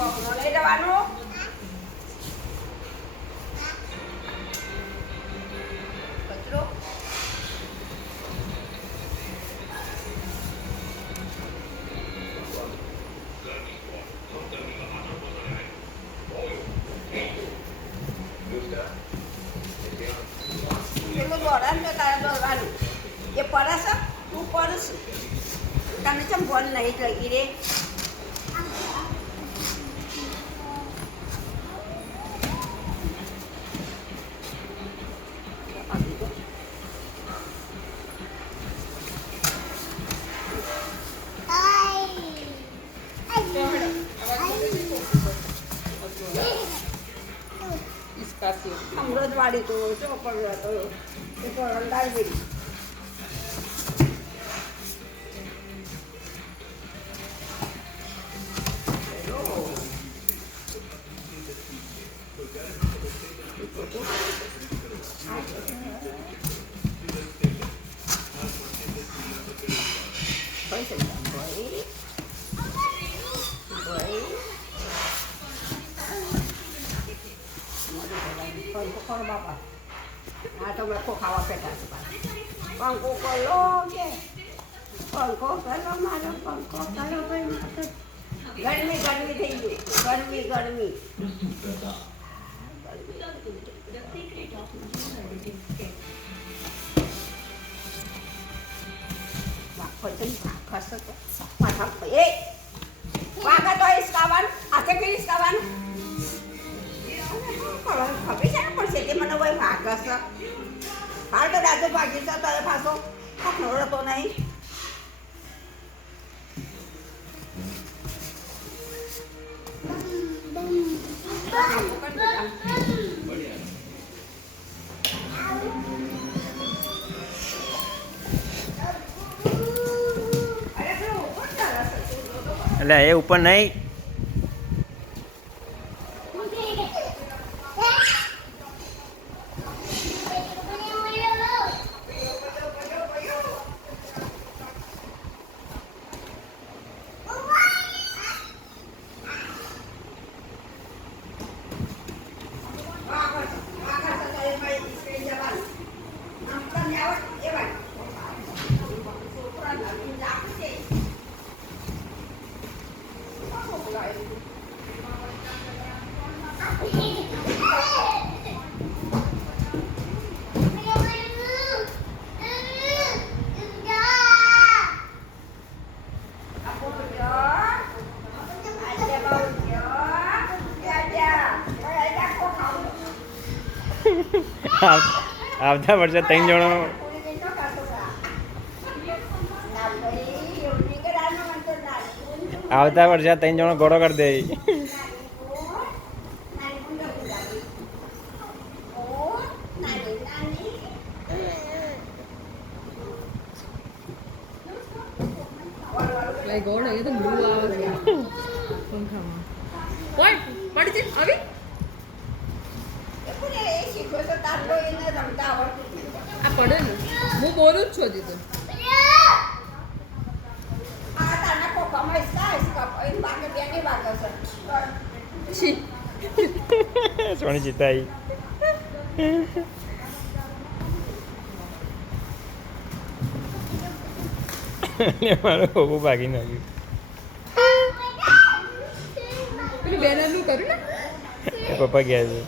લઈ જવાનું કચરો પેલું દોડાને તો તારે દોડવાનું એ પડે છે તું પડશ તને ચમ ફોન નહીં લગી રે અમૃત વાળી તો ચોપડ હતો એ તો ડાયબિટીસ પંખો બાપા આ તો લખો ખાવા પેટા છે પંખો કરો કે પંખો કરો મારો પંખો કરો ભાઈ ગરમી ગરમી થઈ ગઈ ગરમી ગરમી વાગા તો ઈસકાવાનું હાથે કે ઈસકાવાનું ખબર છે ને પણ તે મને હોય ભાગસ હાલ તો દાદો ભાગી છે તો પાછો ખબર તો નહીં એટલે એ ઉપર નહીં આવતા વર્ષે 3 જણો આવતા વર્ષે 3 જણો ઘોડો કરી દે ગોળ એ તો બ્લુ આવે છે પંખામાં ઓય પડી છે આવી આ પડે ને હું બોલું જ છું હજી તો સોની જીતાઈ મારો બહુ ભાગી નાખ્યું પેલું બેનરનું કર્યું ને પપ્પા ગયા છે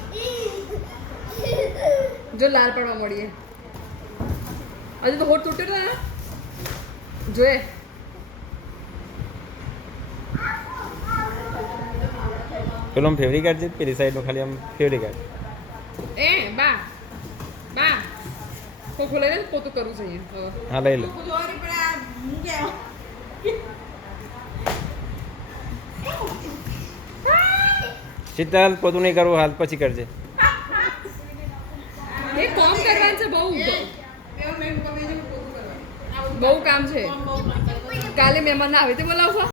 જો લાલ પડવા મળીએ હજુ તો હોઠ તૂટ્યો ને જોએ પેલો આમ ફેવરી કાર્ડ છે પેલી સાઈડનો ખાલી આમ ફેવરી કાર્ડ એ બા બા ખોખો લઈને પોતું કરવું છે અહીંયા હા લઈ લો શીતલ પોતું નહીં કરવું હાલ પછી કરજે એ કામ કરવાનું છે બહુ કામ છે કાલે મહેમાન આવે તે બોલાવવા